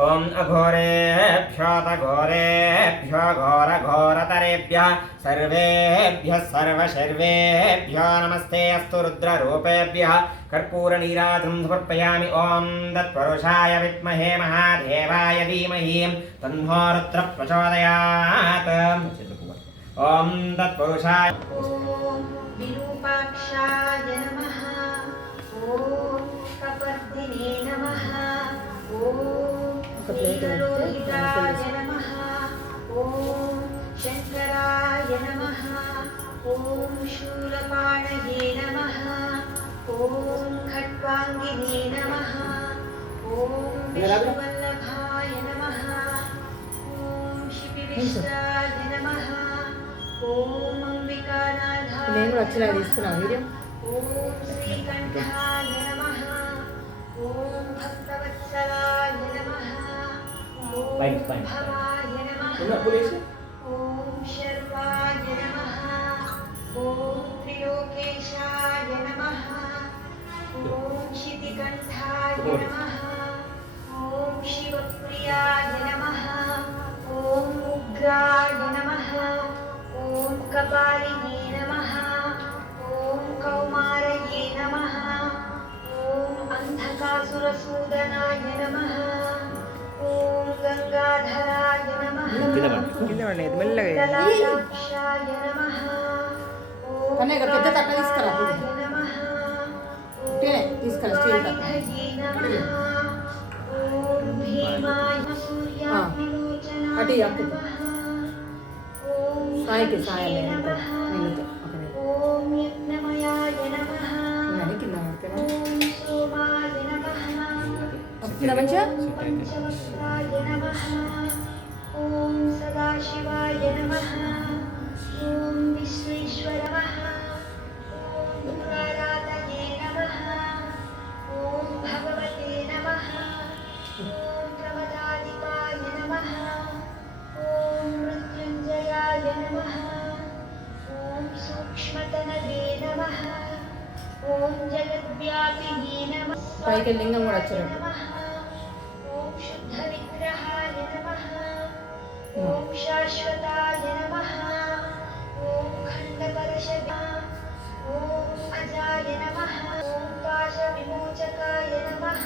ॐ अघोरेभ्यो तघोरेभ्यो घोरघोरतरेभ्यः सर्वेभ्यः सर्वशर्वेभ्यो नमस्ते अस्तु रुद्ररूपेभ्यः कर्पूरनीराजं समर्पयामि ॐ तत्पुरुषाय विद्महे महादेवाय धीमहि तन्नो रुद्रः प्रचोदयात् ॐ तत्पुरुषाय विरूपाक्षाय नमः ॐ कपर्दिने नमः ॐ नीललोहिताय नमः ॐ शङ्कराय नमः ॐ शूलपाणये नमः ॐ खट्वाङ्गिने नमः ॐ विष्णुवल्लभाय नमः ॐ शिबिविष्टाय नमः ॐ अंबिकानाथाय नमः ॐ श्रीकण्ठाय नमः ॐ भक्तवत्सलाय नमः ॐ भवाय नमः ॐ शर्वाय नमः ॐ त्रिलोकेशाय नमः ॐ शितिकण्ठाय नमः ॐ शिवप्रियाय नमः ॐ उग्राय नमः ॐ कपालिने नमः ॐ कौमारये नमः ॐ अन्धकासुरसूदनाय नमः ॐ गङ्गाधराय नमः ललाटाक्षाय नमः ॐ कालाय नमः ॐ वारिधये नमः ॐ भीमाय सूर्याग्निलोचनाय नमः ॐ नमः ॐ यज्ञमयाय नमः ॐ सोमाय नमः पंचवक्त्राय नमः ॐ सदाशिवाय नमः ॐ विश्वेश्वरः ॐ दुराराधये नमः ॐ भगवते नमः ॐ प्रमदादिकाय नमः ॐ मृत्युञ्जयाय नमः ॐ सूक्ष्मतनवे नमः ॐ जगद्व्यापिने नमः नमः ॐ शुद्धविग्रहाय नमः ॐ शाश्वताय नमः ॐ खण्डपरशवा ॐ अजाय नमः ॐ पाशविमोचकाय नमः